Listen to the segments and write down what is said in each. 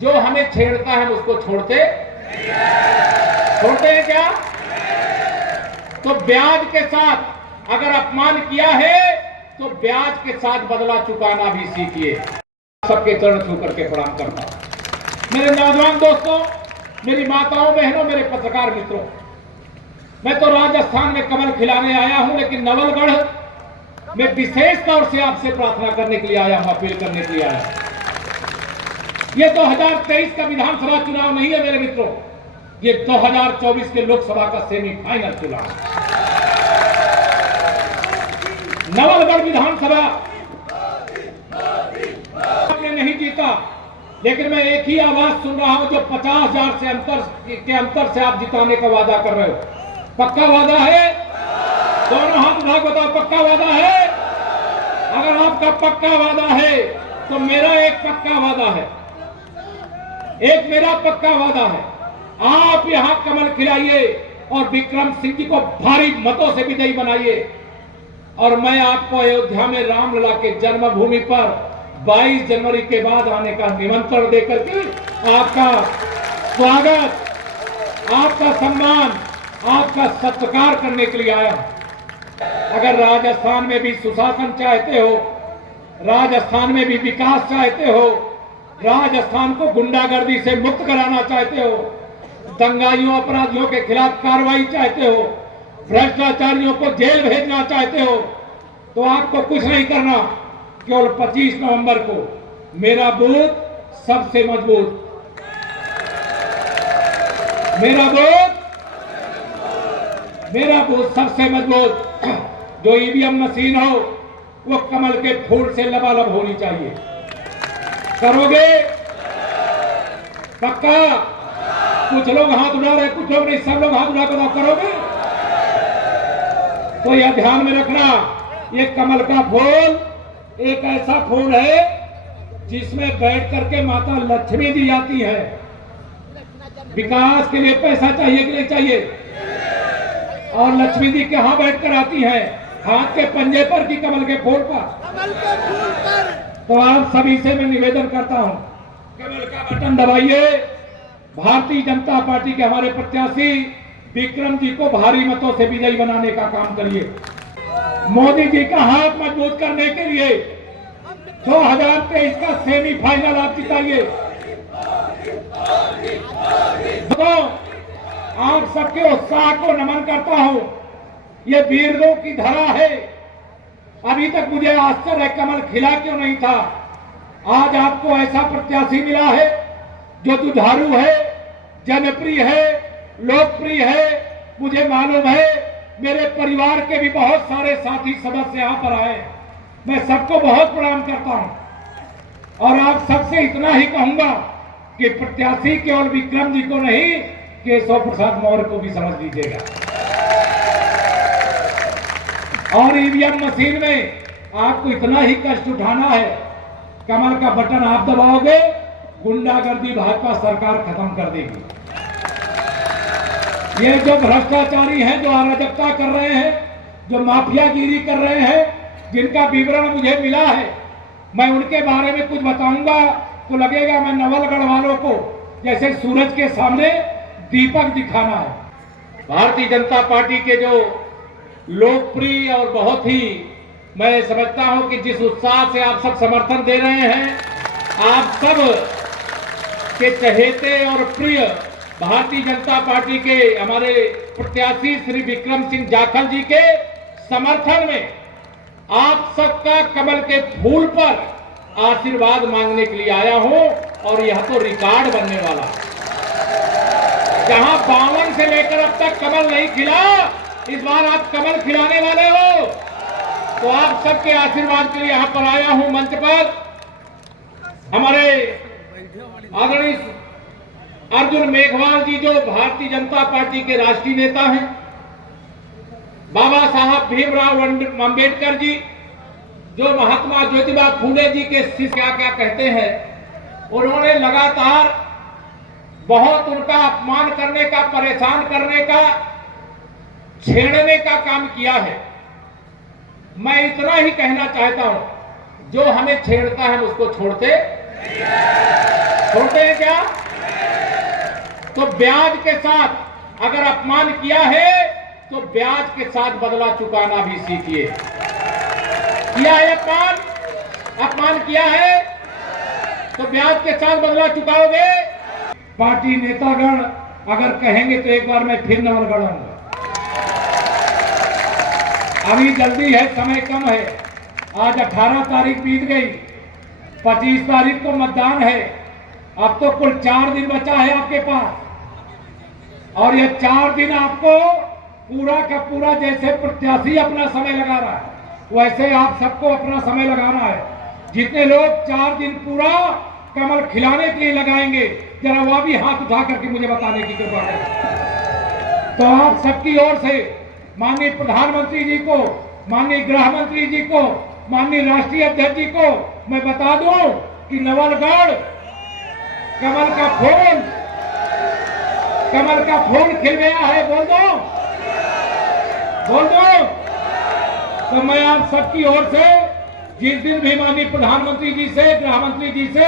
जो हमें छेड़ता है हम उसको छोड़ते हैं क्या? तो ब्याज के साथ अगर अपमान किया है तो ब्याज के साथ बदला चुकाना भी सीखिए। सबके चरण छू करके प्रणाम करता हूं। मेरे नौजवान दोस्तों, मेरी माताओं बहनों, मेरे पत्रकार मित्रों, मैं तो राजस्थान में कमल खिलाने आया हूं, लेकिन नवलगढ़ में विशेष तौर से आपसे प्रार्थना करने के लिए आया हूं, अपील करने के लिए आया हूं। ये 2023 का विधानसभा चुनाव नहीं है मेरे मित्रों, ये 2024 के लोकसभा का सेमीफाइनल चुनाव है। नवलगढ़ विधानसभा आपने नहीं जीता, लेकिन मैं एक ही आवाज सुन रहा हूं जो 50,000 के अंतर से आप जिताने का वादा कर रहे हो। पक्का वादा है? दोनों हाथ उठा बताओ, पक्का वादा है? अगर आपका पक्का वादा है तो मेरा एक पक्का वादा है, एक मेरा पक्का वादा है, आप यहां कमल खिलाइए और विक्रम सिंह जी को भारी मतों से विजयी बनाइए। और मैं आपको अयोध्या में रामलला के जन्मभूमि पर 22 जनवरी के बाद आने का निमंत्रण देकर के आपका स्वागत, आपका सम्मान, आपका सत्कार करने के लिए आया। अगर राजस्थान में भी सुशासन चाहते हो, राजस्थान में भी विकास चाहते हो, राजस्थान को गुंडागर्दी से मुक्त कराना चाहते हो, दंगाइयों अपराधियों के खिलाफ कार्रवाई चाहते हो, भ्रष्टाचारियों को जेल भेजना चाहते हो, तो आपको कुछ नहीं करना। केवल 25 नवंबर को मेरा बूथ सबसे मजबूत, मेरा बूथ सबसे मजबूत, जो ईवीएम मशीन हो वो कमल के फूल से लबालब होनी चाहिए। करोगे? पक्का? कुछ लोग हाथ उठा रहे, कुछ लोग नहीं, सब लोग हाथ उठा कर करोगे? तो यह ध्यान में रखना, ये कमल का फूल एक ऐसा फूल है जिसमें बैठ करके माता लक्ष्मी जी आती है। विकास के लिए पैसा चाहिए कि नहीं चाहिए? और लक्ष्मी जी कहां बैठकर आती है? हाथ के पंजे पर कि कमल के फूल पर? तो आप सभी से मैं निवेदन करता हूं, कमल का बटन दबाइए, भारतीय जनता पार्टी के हमारे प्रत्याशी विक्रम जी को भारी मतों से विजयी बनाने का काम करिए। मोदी जी का हाथ मजबूत करने के लिए 2023 का सेमीफाइनल आप जिताइए। तो आप सबके उत्साह को नमन करता हूं। ये वीरों की धरा है। अभी तक मुझे आश्चर्य है कमल खिला क्यों नहीं था। आज आपको ऐसा प्रत्याशी मिला है जो जुझारू है, जनप्रिय है, लोकप्रिय है। मुझे मालूम है मेरे परिवार के भी बहुत सारे साथी सदस्य यहां पर आए, मैं सबको बहुत प्रणाम करता हूं। और आप सबसे इतना ही कहूंगा कि प्रत्याशी केवल विक्रम जी को नहीं, केशव प्रसाद मौर्य को भी समझ लीजिएगा। और ईवीएम मशीन में आपको इतना ही कष्ट उठाना है, कमल का बटन आप दबाओगे, गुंडागर्दी भाजपा सरकार खत्म कर देगी। ये जो भ्रष्टाचारी हैं, जो अराजकता कर रहे हैं, जो माफियागिरी कर रहे हैं, जिनका विवरण मुझे मिला है, मैं उनके बारे में कुछ बताऊंगा तो लगेगा मैं नवलगढ़ वालों को जैसे सूरज के सामने दीपक दिखाना है। भारतीय जनता पार्टी के जो लोकप्रिय और बहुत ही, मैं समझता हूं कि जिस उत्साह से आप सब समर्थन दे रहे हैं, आप सब के चहेते और प्रिय भारतीय जनता पार्टी के हमारे प्रत्याशी श्री विक्रम सिंह जाखल जी के समर्थन में आप सबका कमल के फूल पर आशीर्वाद मांगने के लिए आया हूं। और यह तो रिकॉर्ड बनने वाला, जहां 52 से लेकर अब तक कमल नहीं खिला, इस बार आप कमल खिलाने वाले हो। तो आप सबके आशीर्वाद के लिए यहां पर आया हूं। मंच पर हमारे आदरणीय अर्जुन मेघवाल जी, जो भारतीय जनता पार्टी के राष्ट्रीय नेता हैं, बाबा साहब भीमराव अंबेडकर जी, जो महात्मा ज्योतिबा फूले जी के शिष्य क्या क्या कहते हैं, उन्होंने लगातार बहुत उनका अपमान करने का, परेशान करने का, छेड़ने का काम किया है। मैं इतना ही कहना चाहता हूं, जो हमें छेड़ता है हम उसको छोड़ते छोड़ते हैं क्या? तो ब्याज के साथ अगर अपमान किया है तो ब्याज के साथ बदला चुकाना भी सीखिए। किया है अपमान किया है तो ब्याज के साथ बदला चुकाओगे। पार्टी नेतागण अगर कहेंगे तो एक बार मैं फिर नवलगढ़ आऊंगा। अभी जल्दी है, समय कम है। आज 18 तारीख बीत गई, 25 तारीख को मतदान है। अब तो कुल 4 दिन बचा है आपके पास, और ये 4 दिन आपको पूरा का पूरा, जैसे प्रत्याशी अपना समय लगा रहा है वैसे आप सबको अपना समय लगाना है। जितने लोग 4 दिन पूरा कमल खिलाने के लिए लगाएंगे, जरा वह भी हाथ उठा करके मुझे बताने की कृपा करें। तो आप सबकी ओर से माननीय प्रधानमंत्री जी को, माननीय गृह मंत्री जी को, माननीय राष्ट्रीय अध्यक्ष जी को मैं बता दूं कि नवलगढ़ कमल का फूल खिल गया है। बोल दो। तो मैं आप सबकी ओर से जिस दिन भी माननीय प्रधानमंत्री जी से, गृह मंत्री जी से,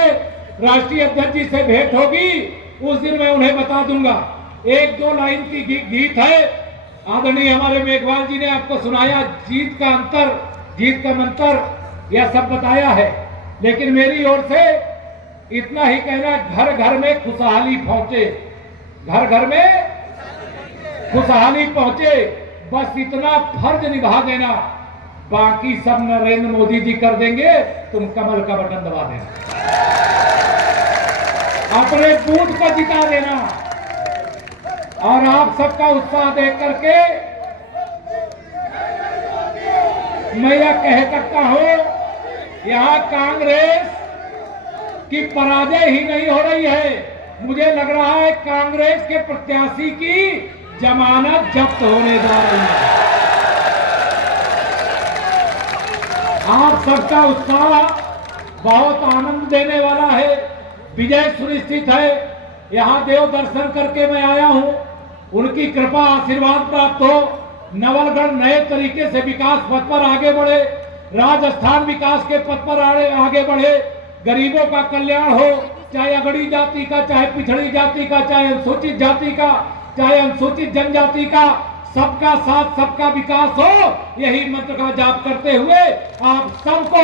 राष्ट्रीय अध्यक्ष जी से भेंट होगी उस दिन मैं उन्हें बता दूंगा। 1-2 लाइन की गीत है, आदरणीय हमारे मेघवाल जी ने आपको सुनाया, जीत का मंत्र यह सब बताया है। लेकिन मेरी ओर से इतना ही कहना, घर घर में खुशहाली पहुंचे, घर घर में खुशहाली पहुंचे, बस इतना फर्ज निभा देना। बाकी सब नरेंद्र मोदी जी कर देंगे, तुम कमल का बटन दबा देना, अपने बूथ को जिता देना। और आप सबका उत्साह देख करके मैं यह कह सकता हूं, यहां कांग्रेस की पराजय ही नहीं हो रही है, मुझे लग रहा है कांग्रेस के प्रत्याशी की जमानत जब्त होने जा रही है। आप सबका उत्साह बहुत आनंद देने वाला है। विजय सुनिश्चित है। यहां देव दर्शन करके मैं आया हूं, उनकी कृपा आशीर्वाद प्राप्त हो, नवलगढ़ नए तरीके से विकास पथ पर आगे बढ़े, राजस्थान विकास के पथ पर आगे बढ़े, गरीबों का कल्याण हो, चाहे अगड़ी जाति का, चाहे पिछड़ी जाति का, चाहे अनुसूचित जाति का, चाहे अनुसूचित जनजाति का, सबका साथ सबका विकास हो। यही मंत्र का जाप करते हुए आप सबको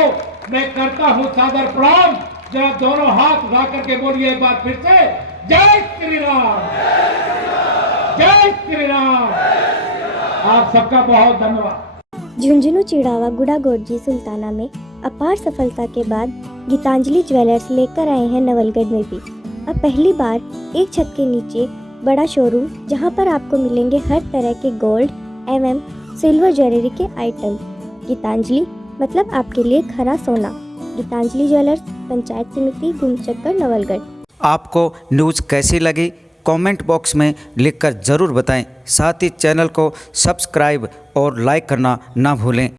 मैं करता हूं सादर प्रणाम। जरा दोनों हाथ उठा करके बोलिए एक बार फिर से, जय श्री राम, जय श्री राम। आप सबका बहुत धन्यवाद। झुंझुनू, चिड़ावा, गुड़ा गोरजी, सुल्ताना में अपार सफलता के बाद गीतांजलि ज्वेलर्स लेकर आए हैं नवलगढ़ में भी अब पहली बार एक छत के नीचे बड़ा शोरूम, जहां पर आपको मिलेंगे हर तरह के गोल्ड एवं सिल्वर ज्वेलरी के आइटम। गीतांजलि मतलब आपके लिए खरा सोना। गीतांजलि ज्वेलर्स, पंचायत समिति, गुमचक्कर, नवलगढ़। आपको न्यूज़ कैसी लगी कमेंट बॉक्स में लिखकर ज़रूर बताएं। साथ ही चैनल को सब्सक्राइब और लाइक करना ना भूलें।